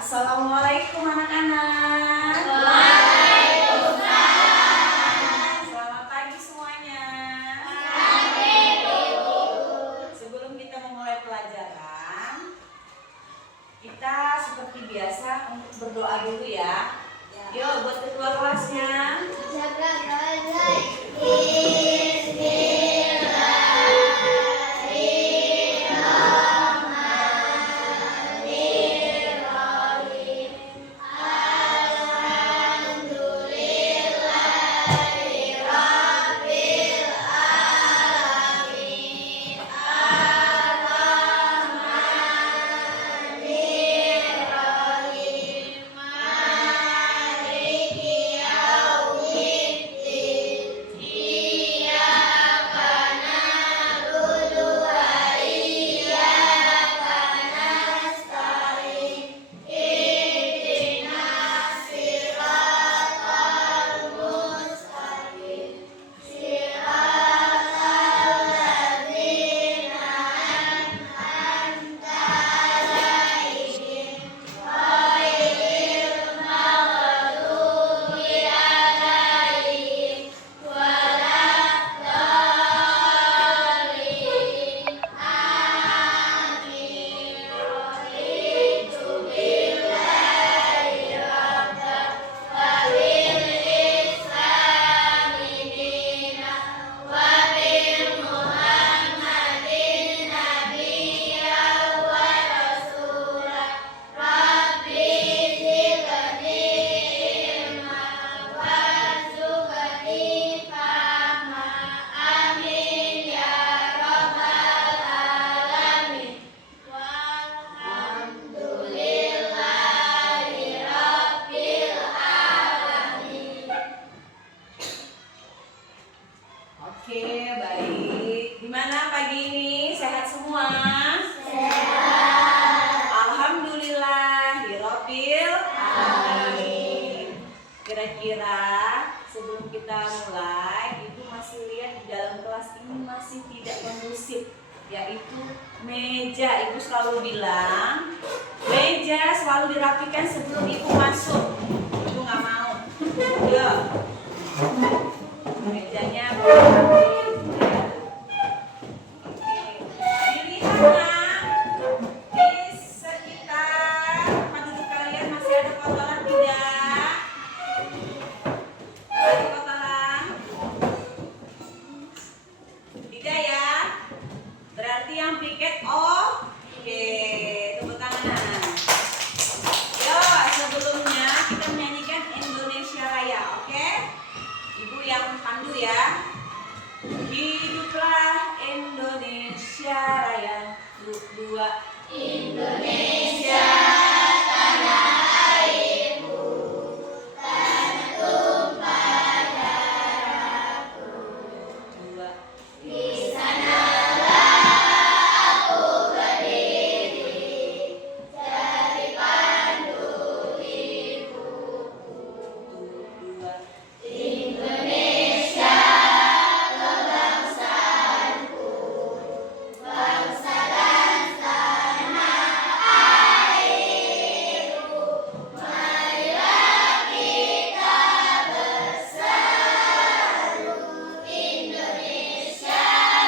Assalamualaikum anak-anak. Waalaikumsalam. Selamat pagi semuanya. Pagi, Bu. Sebelum kita memulai pelajaran, kita seperti biasa untuk berdoa dulu ya. Yuk buat ketua kelasnya. Oke, baik. Gimana pagi ini? Sehat semua? Sehat. Alhamdulillahirabbil alamin. Kira-kira sebelum kita mulai, Ibu masih lihat di dalam kelas ini masih tidak kondusif, yaitu meja. Ibu selalu bilang, meja selalu dirapikan sebelum Ibu masuk. Ibu nggak mau. Yuk. Mejanya rapi. Dilihat di sekitar tempat duduk kalian masih ada kotoran tidak? Ada kotoran? Tidak ya? Berarti yang piket oke. Tepuk tangan. Yuk, sebelumnya kita menyanyikan Indonesia Raya, oke? Ibu yang pandu ya. Hiduplah Indonesia Raya. Dua. Indonesia tanah airku, tanah tumpah darahku. Dua. Di sanalah aku berdiri, jadi pandu ibuku. Dua. Indonesia kebangsaanku, bangsa dan tanah airku. Marilah kita bersatu, Indonesia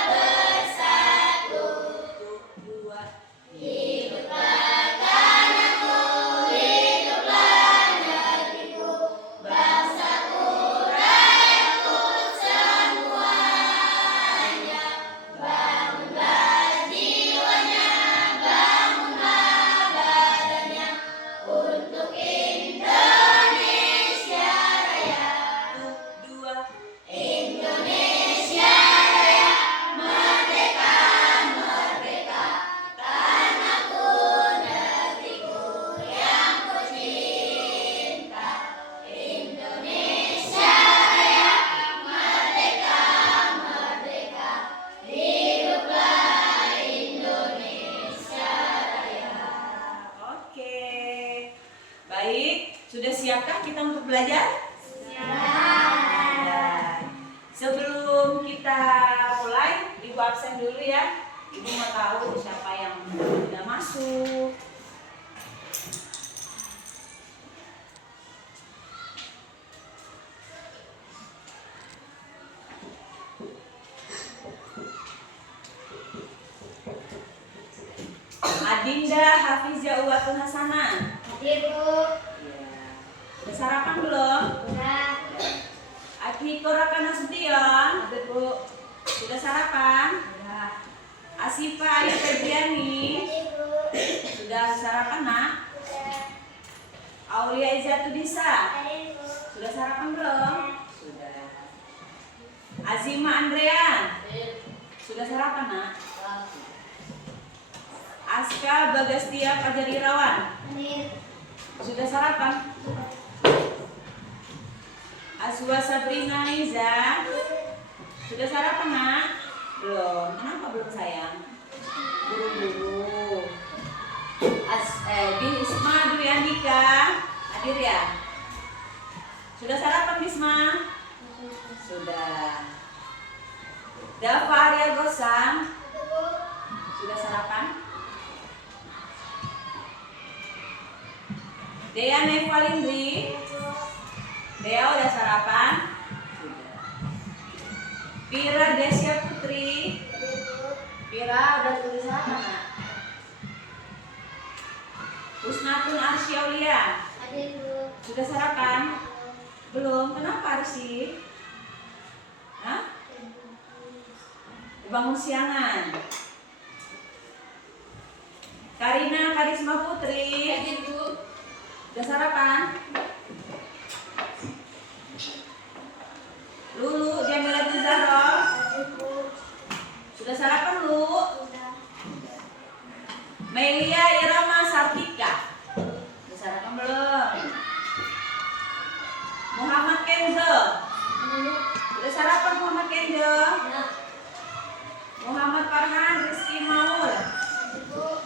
bersatu. Dua. Hiduplah tanahku, hiduplah negeriku, bangsaku, rakyatku semuanya. Bangunlah jiwanya, bangunlah badannya, untuk Indonesia Raya. Dua. Indonesia Raya, merdeka, merdeka, tanahku, negeriku yang ku cinta. Indonesia Raya, merdeka, merdeka, hiduplah Indonesia Raya. Oke. Baik, sudah siapkah kita untuk belajar? Siap. Sebelum kita mulai, Ibu absen dulu ya. Ibu mau tahu siapa yang tidak masuk. Adinda Hafizah Uwatun Hasanah. Hadir, Bu. Ya. Udah sarapan belum? Udah. Akiko Raka Nasution. Hadir, Bu. Sudah sarapan? Udah. Asifa Ayu Febriani. Hadir, Bu. Sudah sarapan, Nak? Udah. Aulia Izatudisa. Hadir, Bu. Sudah sarapan belum? Sudah. Azima Andrea. Hadir. Sudah sarapan, Nak? Udah. Aska Bagastia Fajarirawan. Hadir. Sudah sarapan? Aswa Sabrina Niza. Sudah sarapan, Nak? Belum. Kenapa belum, sayang? Buru-buru. Bisma Dwi Andika. Hadir ya? Sudah sarapan, Bisma? Sudah. Dava Arya Gosang. Hadir, Bu. Sudah sarapan? Dea Nevalindri. Dea udah sarapan? Sudah. Pira Desya Putri. Hadir, Bu. Pira udah sarapan, Nak? Husnatun Arsy-Aulia. Hadir, Bu. Sudah sarapan? Belum. Kenapa, Arsy? Hah? Bangun siangan. Karina Karisma Putri. Hadir, Bu. Udah sarapan? Lulu Jamila Zahra. Hadir, Bu. Sudah sarapan, Lu? Udah. Melia Irama Sartika. Udah sarapan belum? Muhammad Kenzo. Hadir, Bu. Udah sarapan, Muhammad Kenzo? Udah. Muhammad Farhan Rizky Maul. Hadir, Bu.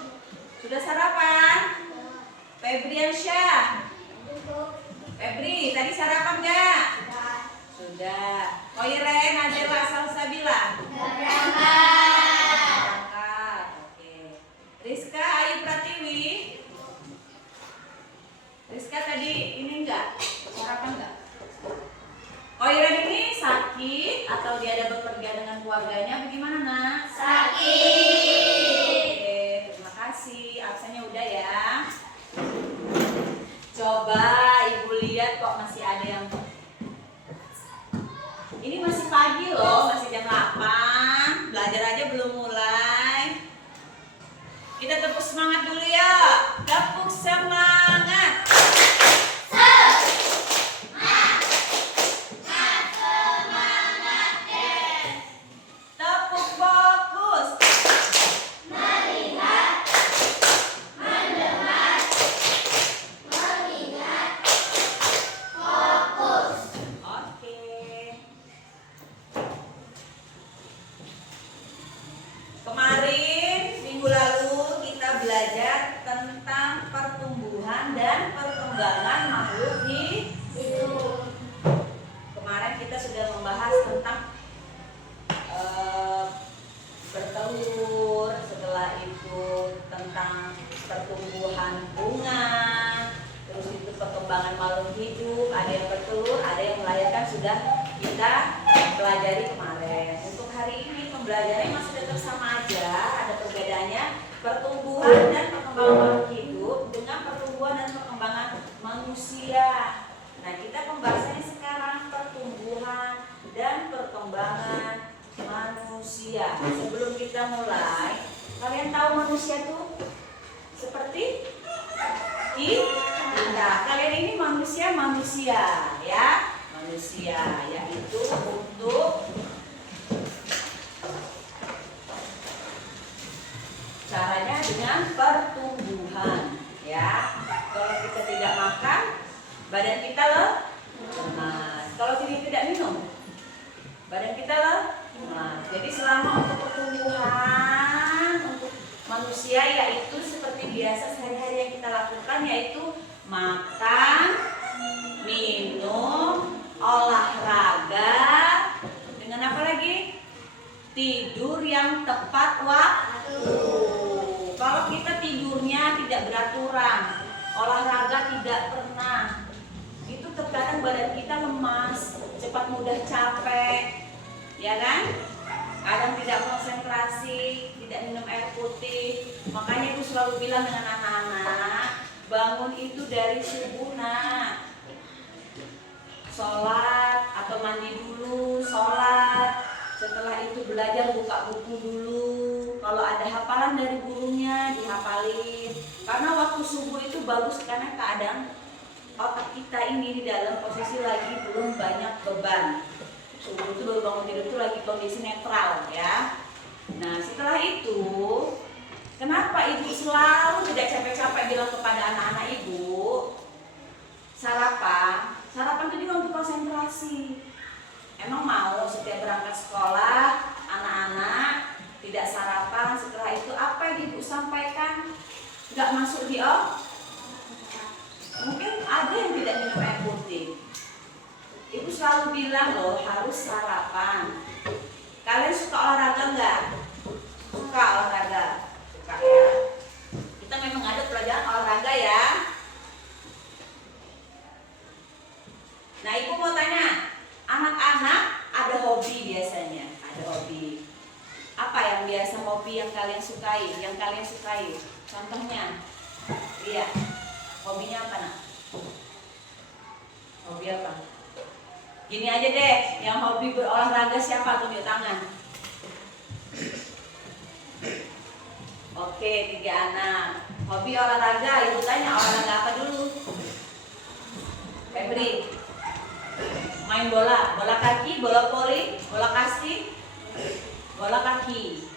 Sudah sarapan? Udah. Febriansyah. Hadir, Bu. Febri, tadi sarapan nggak? Udah. Sudah. Koiren Adela Salsabila. Udah berangkat. Berangkat. Oke. Rizka Ayu Pratiwi. Rizka tadi ini enggak? Sarapan enggak? Koiren ini sakit atau dia ada bepergian dengan keluarganya? Bagaimana, Nak? Sakit. Oke, terima kasih. Absennya udah ya. Coba Ibu lihat kok masih ada yang ini masih pagi loh, masih jam 8. Belajar aja belum mulai. Kita tepuk semangat dulu ya. Tepuk semangat. Tepuk fokus. Melihat. Mendengar. Mengingat. Fokus. Oke. Kemarin minggu lalu kita belajar tentang pertumbuhan dan perkembangan makhluk hidup. Kemarin kita sudah membahas tentang bertelur, setelah itu tentang pertumbuhan bunga, terus itu perkembangan makhluk hidup, ada yang bertelur, ada yang melahirkan, sudah kita pelajari kemarin. Untuk hari ini pembelajarannya masih tetap sama aja, ada perbedaannya pertumbuhan dan perkembangan makhluk hidup dengan pertumbuhan dan perkembangan manusia. Nah, kita pembahasannya sekarang pertumbuhan dan perkembangan manusia. Sebelum kita mulai, kalian tahu manusia tuh seperti kita. Kalian ini manusia ya, manusia yaitu untuk caranya dengan pertumbuhan ya. Kalau kita tidak makan, badan kita lemas. Kalau kita tidak minum, badan kita lemas. Jadi selama untuk pertumbuhan untuk manusia yaitu seperti biasa sehari-hari yang kita lakukan, yaitu makan, minum, olahraga, dengan apa lagi? Tidur yang tepat waktu. Kalau kita tidurnya tidak beraturan, olahraga tidak pernah, itu terkadang badan kita lemas, cepat mudah capek, ya kan? kadang tidak konsentrasi, tidak minum air putih. Makanya ibu selalu bilang dengan anak-anak, bangun itu dari subuh nak, sholat atau mandi dulu, sholat. Setelah itu belajar buka buku dulu. Kalau ada hafalan dari gurunya dihafalin. Karena waktu subuh itu bagus karena keadaan otak kita ini di dalam posisi lagi belum banyak beban. Subuh itu baru bangun tidur itu lagi kondisi netral ya. Nah setelah itu, kenapa ibu selalu tidak capek-capek bilang kepada anak-anak ibu, sarapan itu juga untuk konsentrasi. Emang mau setiap berangkat sekolah anak-anak tidak sarapan, setelah itu apa yang ibu sampaikan nggak masuk di mungkin ada yang tidak minum air putih. Ibu selalu bilang loh harus sarapan. Kalian suka olahraga nggak? Suka olahraga? Suka ya. Kita memang ada pelajaran olahraga ya. Nah ibu mau tanya, anak-anak ada hobi biasanya, ada hobi. Apa yang biasa hobi yang kalian sukai? Yang kalian sukai? Contohnya, iya, hobinya apa nak? Hobi apa? Gini aja deh, yang hobi berolahraga siapa? Tunjuk tangan. Oke, 3 anak. Hobi olahraga, ibu tanya olahraga apa dulu? Febri, main bola, bola kaki, bola voli, bola kasti, bola kaki,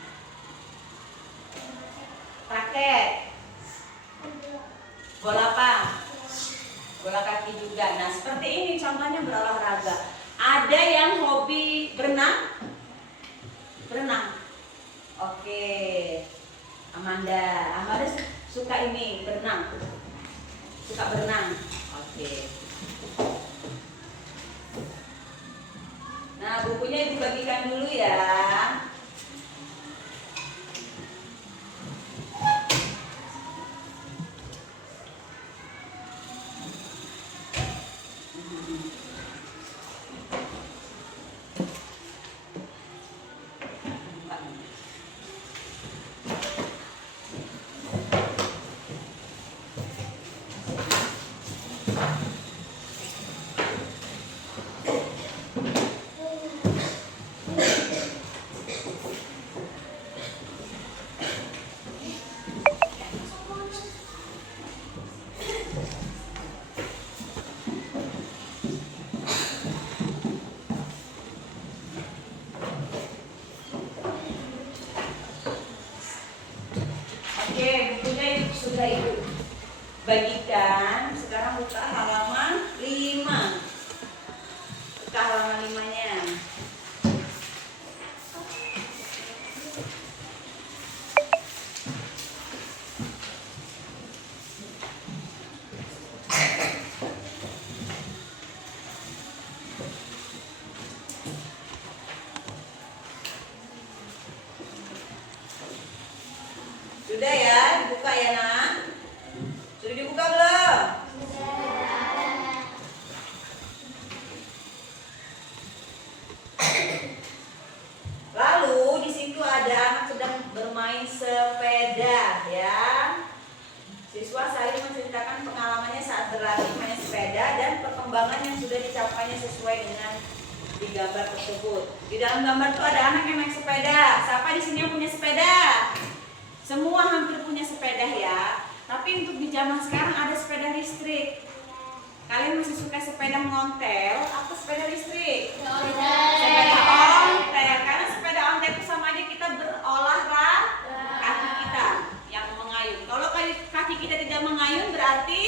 raket, bola apa? Bola kaki juga. Nah seperti ini contohnya berolahraga. Ada yang hobi berenang? Berenang. Oke. Amanda suka ini berenang. Suka berenang. Oke. Nah bukunya ibu bagikan dulu ya. Sudah ibu bagikan. Sekarang buka halaman 5. Buka halaman 5-nya. Sudah ya, dibuka ya nak. Sudah dibuka belum? Lalu di situ ada anak sedang bermain sepeda ya. Siswa saling menceritakan pengalamannya saat berlatih main sepeda dan perkembangan yang sudah dicapainya sesuai dengan di gambar tersebut. Di dalam gambar itu ada anak yang naik sepeda. Siapa di sini yang punya sepeda? Semua hampir punya sepeda ya. Tapi untuk di zaman sekarang ada sepeda listrik. Kalian masih suka sepeda ngontel atau sepeda listrik? Sepeda ontel. Karena sepeda ontel itu sama aja kita berolahraga kaki kita yang mengayun. Kalau kaki kita tidak mengayun berarti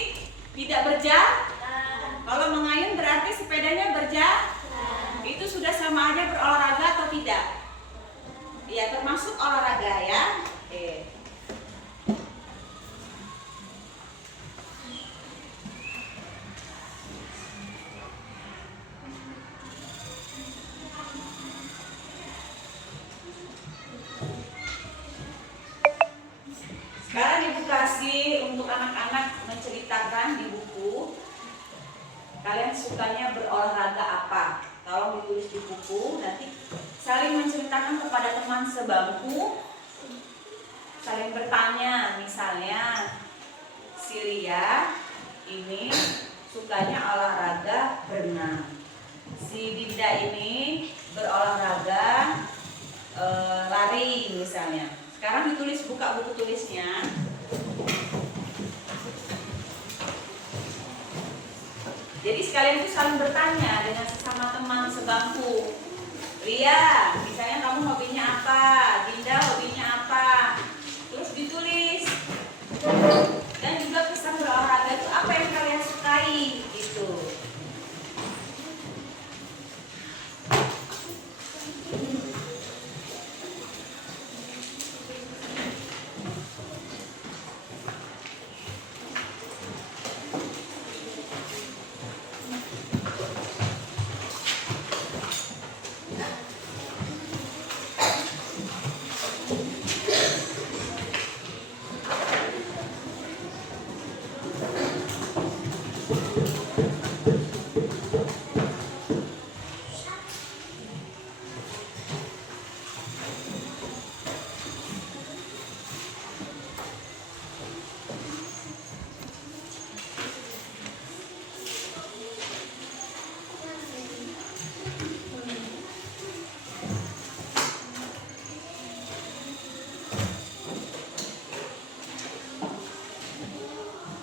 tidak berjalan. Kalau mengayun berarti sepedanya berjalan. Itu sudah sama aja berolahraga atau tidak? Ya termasuk olahraga ya. Oke. Sekarang ibu kasih untuk anak-anak menceritakan di buku kalian sukanya berolahraga apa. Tolong ditulis di buku, nanti saling menceritakan kepada teman sebangku, saling bertanya. Misalnya si Ria ini sukanya olahraga berenang, si Dinda ini berolahraga lari misalnya. Sekarang ditulis, buka buku tulisnya. Jadi sekalian itu saling bertanya dengan sesama teman sebangku. Ria, misalnya kamu hobinya apa? Dinda hobinya apa? Terus ditulis. Dan juga pesan berolahraga itu apa yang kalian sukai gitu.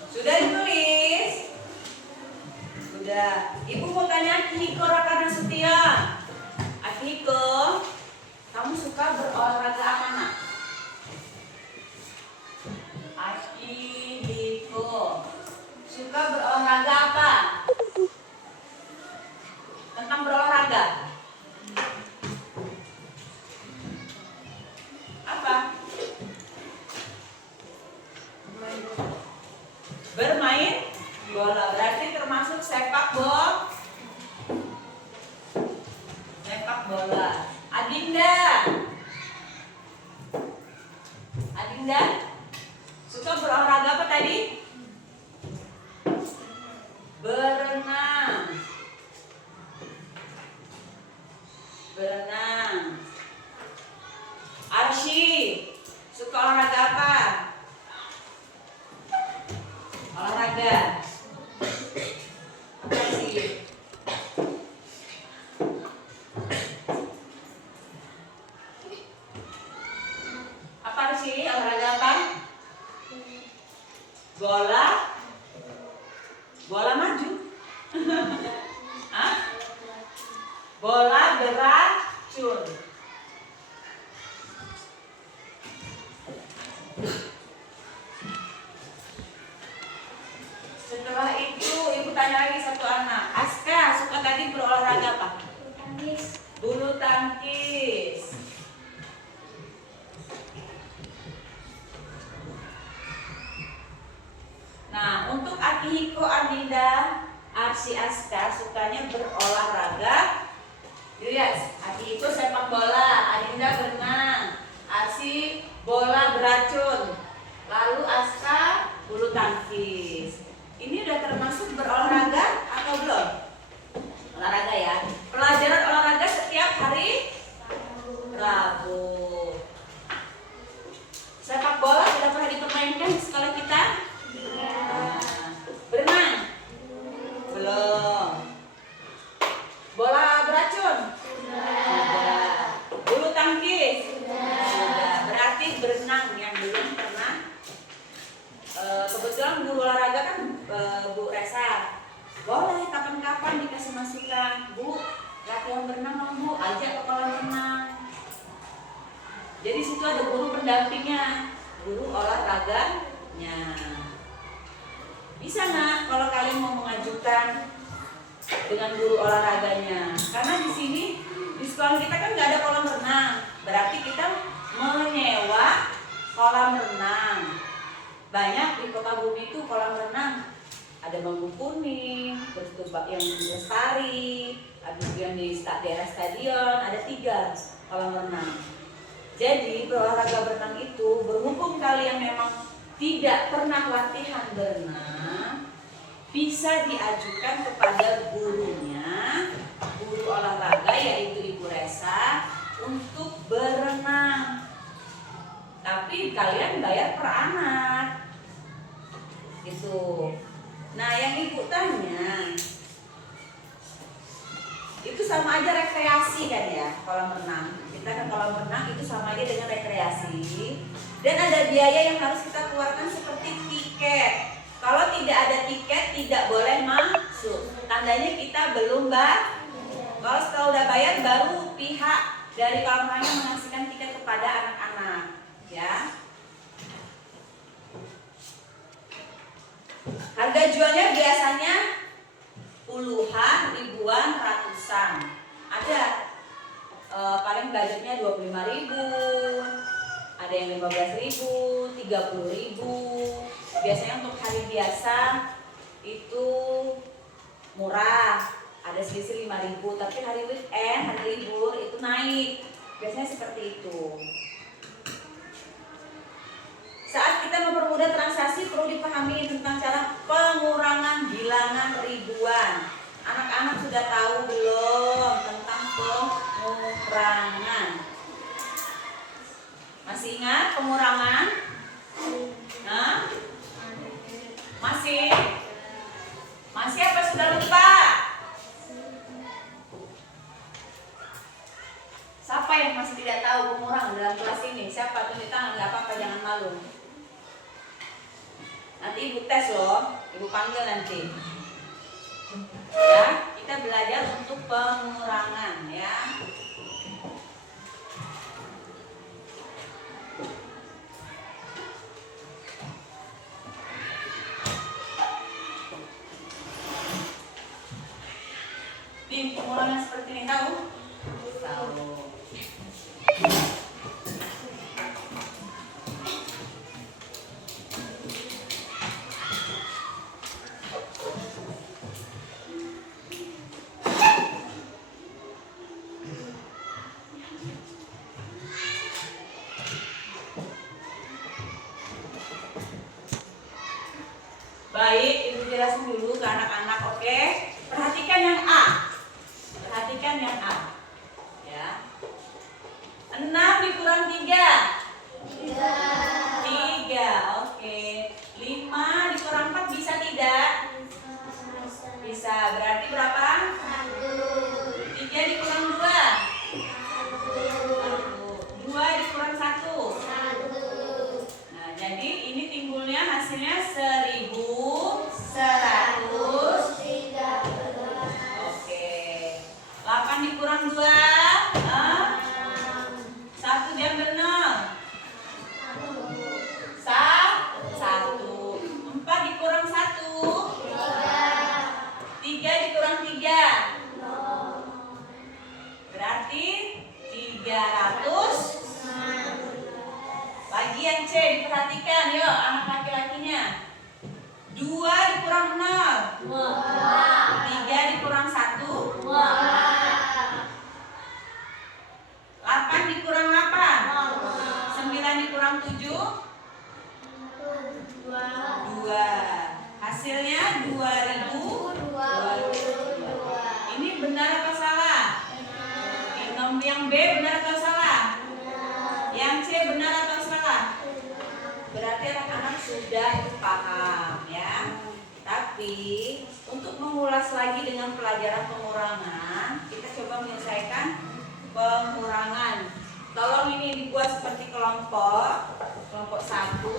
Sudah ditulis? Sudah. Ibu mau tanya Akihiko Rakana Sution. Akihiko, kamu suka berolahraga apa nak? Akihiko suka berolahraga apa? Tentang berolahraga apa? Bermain bola, berarti termasuk sepak bola. Sepak bola. Adinda, Adinda suka berolahraga apa tadi? Berenang. Berenang. Arsy suka olahraga apa? Olahraga apa sih? Apa sih olahraga apa? Bola? Bola maju? Hah? Bola beracun. Setelah itu ibu tanya lagi satu anak. Aska suka tadi berolahraga apa? Bulu tangkis. Nah, untuk Akihiko, Adinda, Arsy, Aska sukanya berolahraga. Lihat, Akihiko sepak bola, Adinda berenang, Arsy bola beracun, lalu Aska bulu tangkis. Ini udah termasuk berolahraga atau belum? Olahraga ya. Pelajaran olahraga setiap hari Rabu. Sepak bola sudah pernah dipermainkan di sekolah kita? Nah, berenang? Belum. Bola beracun? Sudah. Bulu tangkis? Sudah. Berarti berenang yang belum pernah. Kebetulan guru olahraga kan Bu Resa. Boleh kapan-kapan dikasih masukan, Bu, latihan berenang dong Bu, ajak ke kolam renang. Jadi situ ada guru pendampingnya, guru olahraganya. Bisa nak kalau kalian mau mengajukan dengan guru olahraganya. Karena di sini di sekolah kita kan nggak ada kolam renang, berarti kita menyewa kolam renang. Banyak di Kota-Bumi itu kolam renang. Ada Bambu Kuning, terus tuh yang di Lestari, ada yang di daerah stadion, ada 3 kolam renang. Jadi berolahraga berenang itu berhubung kalian memang tidak pernah latihan berenang, bisa diajukan kepada gurunya, guru olahraga yaitu Ibu Resa, untuk berenang. Tapi kalian bayar per anak. Gitu. Nah, yang ibu tanya, itu sama aja rekreasi kan ya, kolam renang. Kita kan kolam renang itu sama aja dengan rekreasi. Dan ada biaya yang harus kita keluarkan seperti tiket. Kalau tidak ada tiket, tidak boleh masuk. Tandanya kita belum bayar. Kalau setelah udah bayar, baru pihak dari kolam renang mengasihkan tiket kepada anak-anak. Ya. Harga jualnya biasanya puluhan, ribuan, ratusan. Ada paling budgetnya 25.000, ada yang 15.000, 30.000. Biasanya untuk hari biasa itu murah, ada selisih 5.000. Tapi hari weekend, hari libur itu naik. Biasanya seperti itu. Saat kita mempermudah transaksi, perlu dipahami tentang cara pengurangan bilangan ribuan. Anak-anak sudah tahu belum tentang pengurangan? Masih ingat pengurangan? Nah? Masih? Masih apa sudah lupa? Siapa yang masih tidak tahu pengurangan dalam kelas ini? Siapa? Tunjuk tangan, nggak apa-apa, jangan malu. Nanti ibu tes loh, ibu panggil nanti. Ya, kita belajar untuk pengurangan ya. Bim, pengurangan seperti ini tahu? Tahu. Baik, ibu jelasin dulu ke anak-anak, oke? Perhatikan yang A. Perhatikan yang A. Ya. 6 dikurang 3. 3, oke. 5 dikurang 4 bisa tidak? Bisa, berarti berapa? 3 dikurang 2. 2 dikurang 1. Nah, jadi ini timbulnya hasilnya 1.113. Oke. 8 dikurang 2. 1 diambil 0. 1. 4 dikurang 1. 3 dikurang 3. Berarti 300. Bagian C diperhatikan, yuk anak laki-lakinya. 2 dikurang 0. 3 dikurang 1. 8 dikurang 8. 9 dikurang 7. 2. Hasilnya 2.000. Ini benar atau salah? Yang B benar atau salah? Yang C benar atau salah? Berarti anak-anak sudah paham ya. Tapi untuk mengulas lagi dengan pelajaran pengurangan, kita coba menyelesaikan pengurangan. Tolong ini dibuat seperti kelompok 1, 2,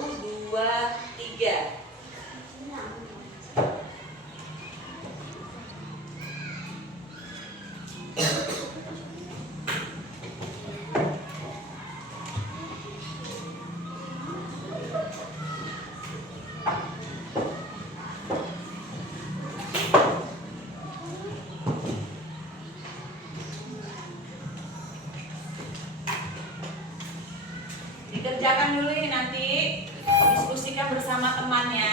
3. Dikerjakan dulu ini, nanti diskusikan bersama temannya.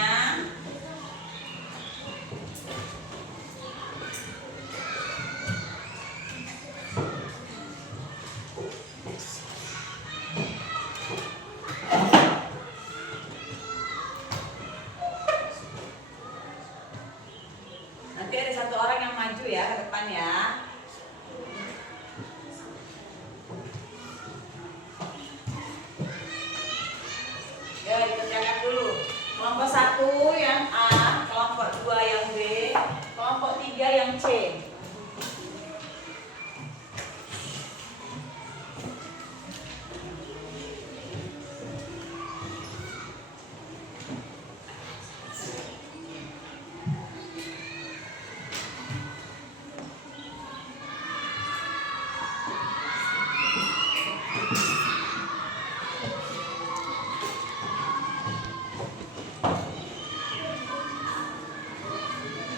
Nanti ada satu orang yang maju ya ke depan ya. 1 yang A, kelompok 2 yang B, kelompok 3 yang C.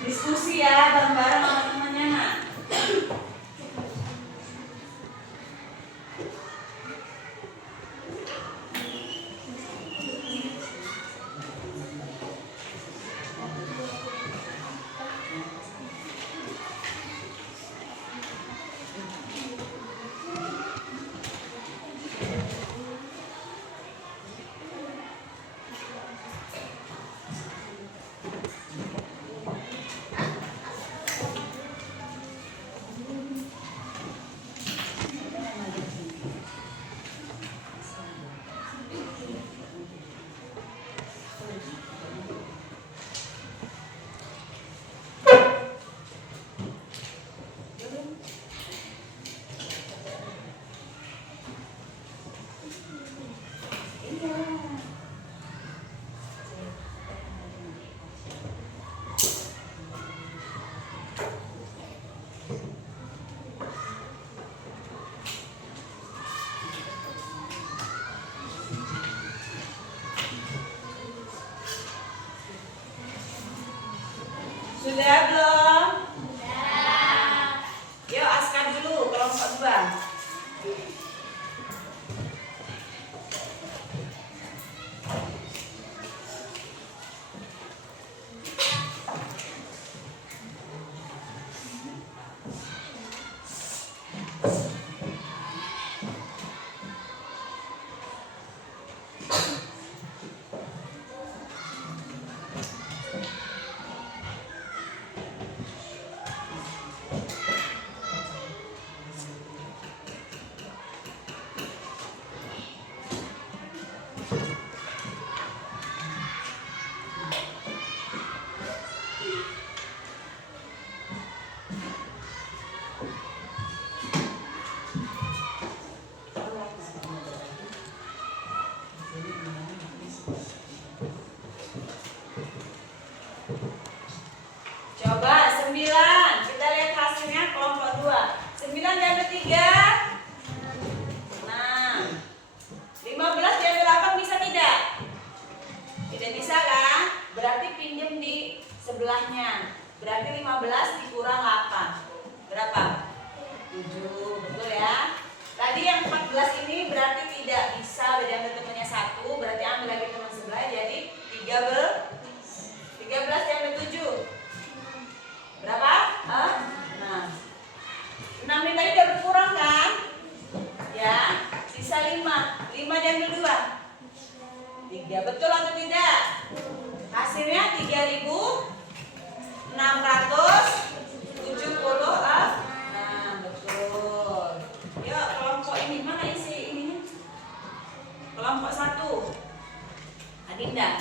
Diskusi ya bareng-bareng sama temannya nak. Sudah belum? Sudah. Yuk Aska dulu kelompok 2. Coba 9, kita lihat hasilnya kelompok 2. 9 diambil 3, 6. 15 diambil 8 bisa tidak? Tidak bisa kan? Berarti pinjam di sebelahnya. Berarti 15 dikurang 8. Berapa? 7, betul ya? Tadi yang 14 ini berarti tidak bisa diambil temannya 1, berarti ambil lagi teman sebelah jadi 13 diambil 7. Berapa? Nah, 6 ini tadi udah berkurang kan? Ya, sisa 5. 5 diambil 2. 3, betul atau tidak? Hasilnya 3.670. Nah, betul. Yuk, kelompok ini mana isi ininya? Kelompok 1. Adinda.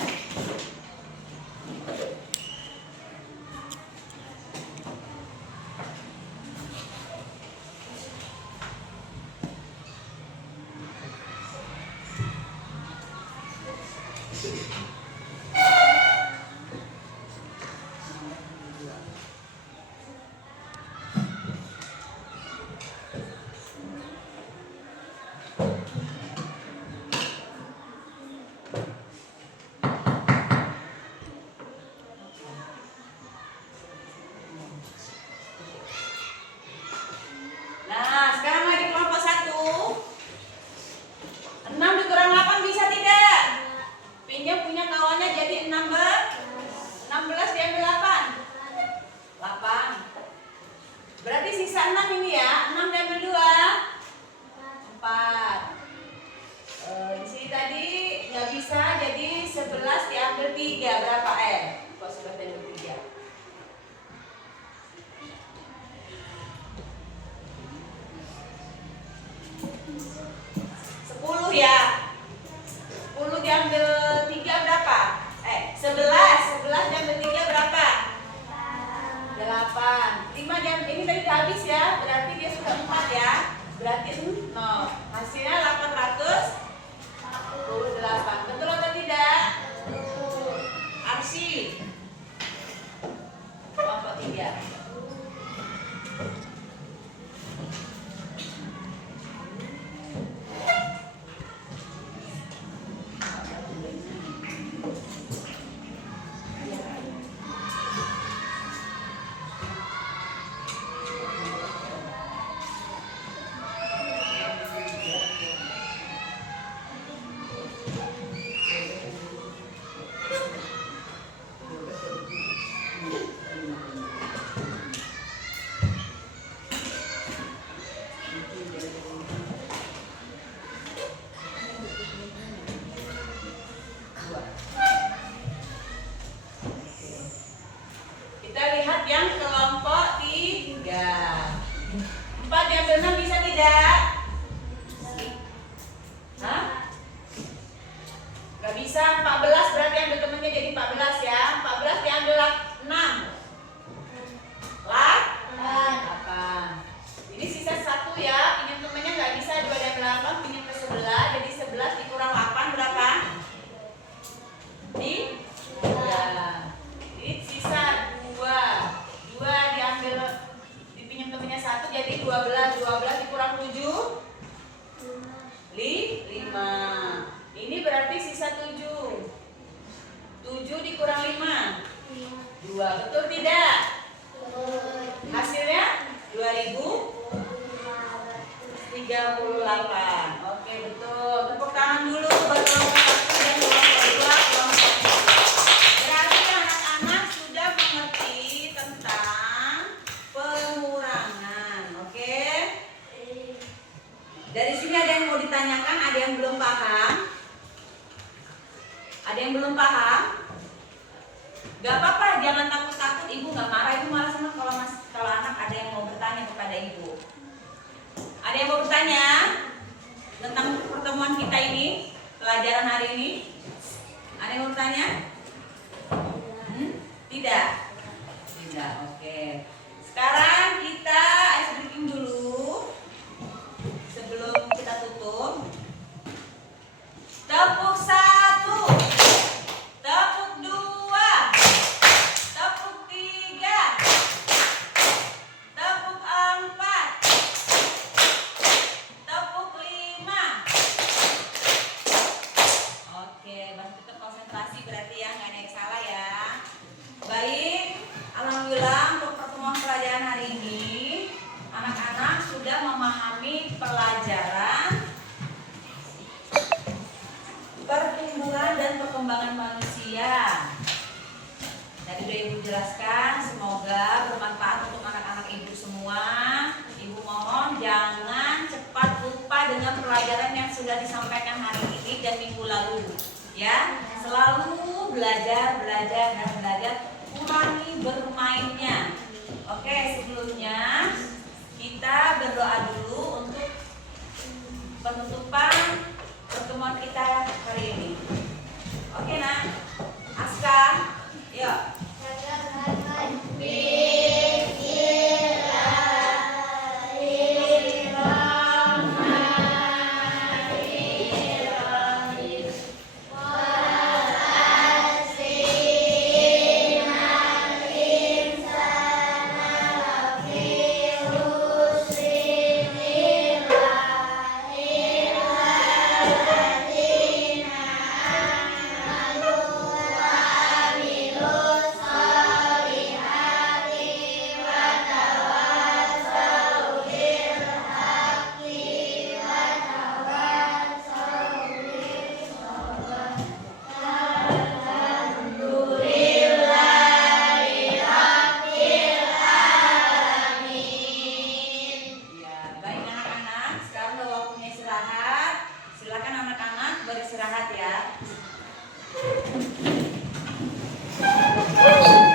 Ya. Kita lihat yang kelompok 3. 4 diambil 6 bisa tidak? Hah? Gak bisa. 14 berarti ambil temennya jadi 14 ya. 14 diambil 6. 8. Ini sisa 1 ya. Pinjam temennya gak bisa. 2 diambil 8 pinjam ke sebelah. Jadi 11 dikurang 8 berapa? 3. Ini sisa 2 diambil dipinjam temennya 1 jadi 12 dikurang 7 5. Ini berarti sisa 7 dikurang 5 2. Betul tidak? Hasilnya 2038. Oke, betul. Tepuk tangan dulu buat kelompok 1 dan kelompok 2, kelompok 3. Berarti anak-anak sudah mengerti tentang pengurangan. Oke? Dari sini ada yang mau ditanyakan, ada yang belum paham? Ada yang belum paham? Gak apa-apa, jangan takut-takut. Ibu gak marah, ibu malah senang kalau anak ada yang mau bertanya kepada ibu. Ada yang mau bertanya tentang pertemuan kita ini, pelajaran hari ini? Ada yang mau bertanya? Tidak? Tidak, oke. Sekarang kita ice breaking dulu sebelum kita tutup. Tepuk 1, tepuk 2, tepuk 3, tepuk 4, tepuk 5. Oke, masih tetap konsentrasi berarti ya, nggak ada yang salah ya. Baik, alhamdulillah untuk pertemuan pelajaran hari ini anak-anak sudah memahami pelajaran pertumbuhan dan perkembangan manusia. Tadi udah ibu jelaskan, semoga bermanfaat untuk anak-anak ibu semua. Ibu mohon jangan cepat lupa dengan pelajaran yang sudah disampaikan hari ini dan minggu lalu. Ya, selalu belajar, kurangi bermainnya. Oke, sebelumnya kita berdoa dulu untuk penutupan